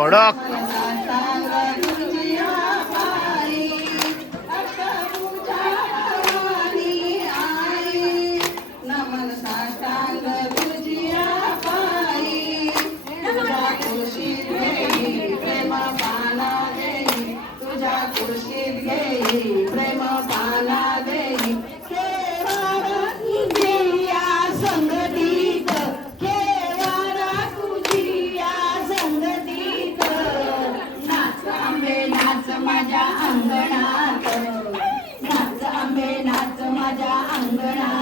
कडक. प्रेम पाना देई संगतीत केवळा तुझिया संगतीत नाच आंबे नाच माझ्या अंगणात नाच आंबे नाच माझ्या अंगणात